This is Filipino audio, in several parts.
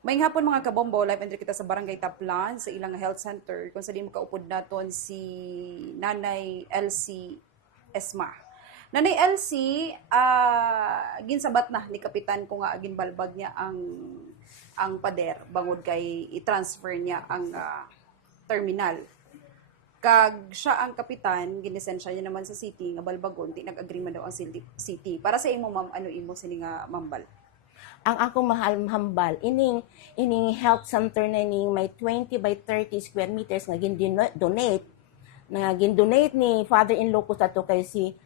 May hapon mga kabombo, live entry kita sa Barangay Taplan sa ilang health center kung sa di makaupod naton si Nanay LC Esma. Nanay LC, ginsabat na ni Kapitan ko nga ginbalbag niya ang pader bangod kay i-transfer niya ang terminal. Kag siya ang kapitan, ginisensya niya naman sa city nga balbagon, ti nag-agree man daw ang city. Para sa imo ma'am, ano imo sini nga mambal? Ang akong mahal hambal ining health center na ining may 20 by 30 square meters nga gin-donate ni father-in-law ko sa to kay si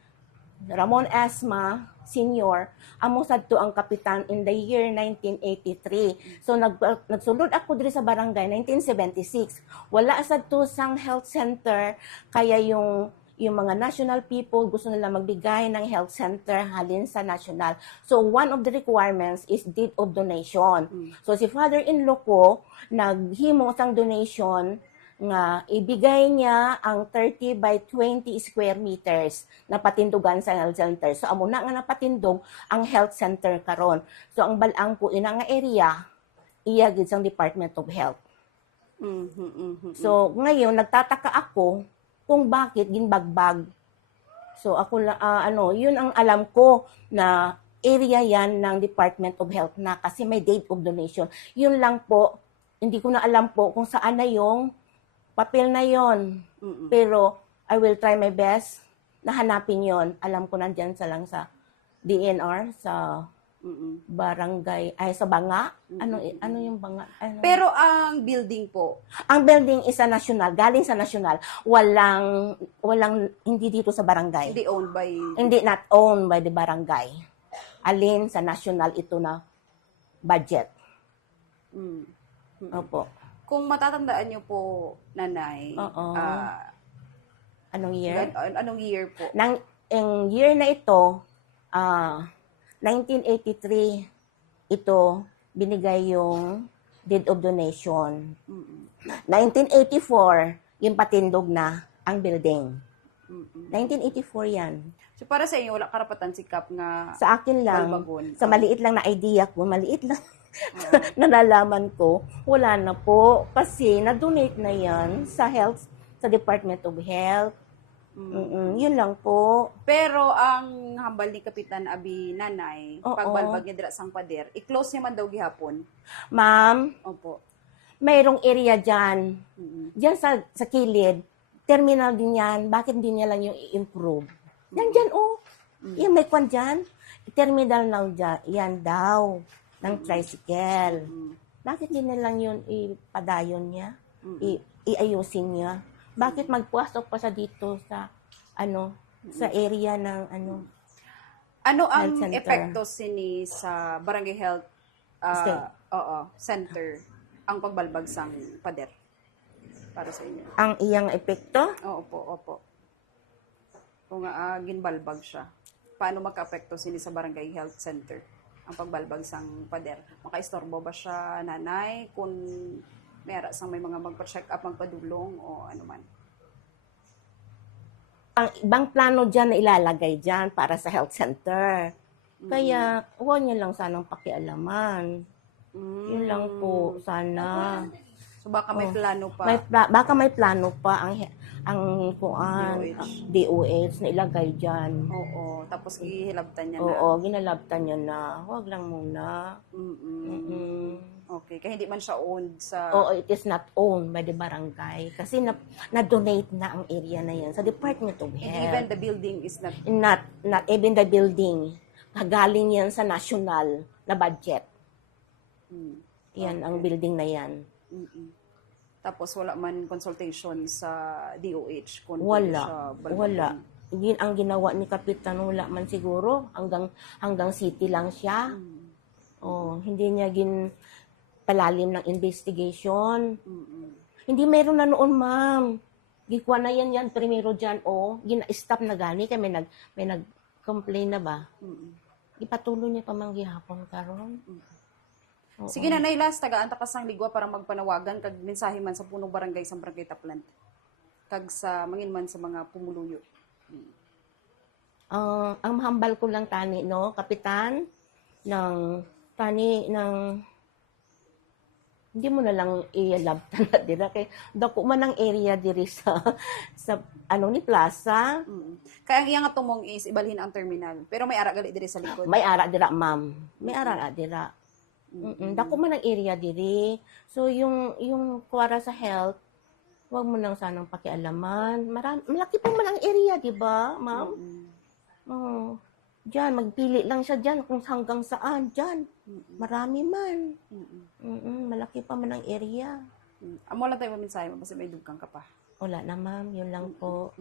Ramon Esma Senior, amo sadto ang kapitan in the year 1983. So nagsulod ako diri sa barangay 1976. Wala sadto sang health center kaya yung mga national people gusto nila magbigay ng health center halin sa national. So one of the requirements is deed of donation. So si father-in-law ko naghimo sang donation nga ibigay niya ang 30 by 20 square meters na patindugan sa health center. So amo na nga napatindog ang health center karon. So ang balang ko ina nga area iya gid sang Department of Health. So ngayon nagtataka ako kung bakit ginbagbag. So ako yun ang alam ko na area yan ng Department of Health na kasi may date of donation. Yun lang po, hindi ko na alam po kung saan na yung papel na yon. Pero I will try my best na hanapin yon. Alam ko nandyan lang sa DNR, sa barangay, ay sa Banga. Ano yung Banga? Ano? Pero ang building po, Ang building is sa national, galing sa national. Walang, hindi dito sa barangay. hindi owned by... Hindi, not owned by the barangay. Alin sa national ito na budget. Opo. Kung matatandaan niyo po, Nanay, Oo. Anong year? anong year po? Ang year na ito, 1983, ito, binigay yung deed of donation. 1984, yung patindog na ang building. 1984 yan. So para sa inyo, wala karapatan si Kap nga Sa akin lang, balbagon. sa maliit lang na idea ko, maliit lang nalalaman ko, wala na po. Kasi na-donate na yan sa health, sa Department of Health. Yun lang po. Pero ang hambal ni Kapitan Abi Nanay, Oo. pagbalbag niya dira sang pader, i-close niya man daw gihapon. Ma'am, Opo. mayroong area dyan. Dyan sa kilid, terminal din yan. Bakit din niya lang yung i-improve? Yan dyan, oh. Yung may kwan dyan. Terminal na dyan. Yan daw. Ng tricycle. Bakit din na lang yun ipadayon niya? Iayusin niya? Bakit magpuasok pa sa dito sa sa area ng Ano ang Health center. epekto sini sa Barangay Health Center ang pagbalbag sang pader? Para sa inyo. ang iyang epekto? Opo. Kung ginbalbag siya, paano magka-apekto sini sa Barangay Health Center ang pagbalbag sang pader? Makaistorbo ba siya, Nanay, kung may mga magpa-check up, magpadulong o ano man? Ang ibang plano dyan na ilalagay dyan para sa health center. Kaya, huwag niyo lang sanang pakialaman. Yun lang po, sana. So baka may plano pa. Baka may plano pa ang DOH na ilagay dyan. Oo, tapos ihilabtan niya na. Oo, ginalabtan niya na. Huwag lang muna. Okay, kaya hindi man siya owned sa... Oo, it is not owned by the barangay. Kasi na-donate na ang area na yan sa Department of And Health. even the building is not... Not even the building. Galing yan sa national na budget. Yan, ang building na yan. Tapos wala man consultation sa DOH kung Wala. siya balbagon. Wala. Yun ang ginawa ni Kapitan, wala man siguro. Hanggang city lang siya. Oh, hindi niya palalim ng investigation. Hindi meron na noon, ma'am. Gikuha na yan, primero dyan, gina-stop na gani, kaya may nag-complain na ba? Ipatuloy niya pa mang gihapon karon. Sige na, Nailas, tagaan-ta ka sang ligwa para magpanawagan kag mensahe man sa punong barangay sa Barangay Taplan. Kag sa mangin man sa mga pumuluyo. Ang mahambal ko lang tani, no, Kapitan, ng hindi mo na lang i-labtan na dira kay dako man ang area diri sa sa ano ni plaza. Kaya ang iyang tumong is ibalhin ang terminal. Pero may ara gali diri sa likod. May ara dira, ma'am. May ara dira. Dako man ang area diri. So yung kuwara sa health, wag mo nang sanang pakialaman. Malaki pa man ang area, di ba, ma'am? Oh. Diyan, magpili lang siya diyan kung hanggang saan. Diyan. Marami man. Malaki pa man ang area. Amo lang tayo maminsahe mo, basta may dugkang ka pa. Wala na, ma'am. Yun lang po.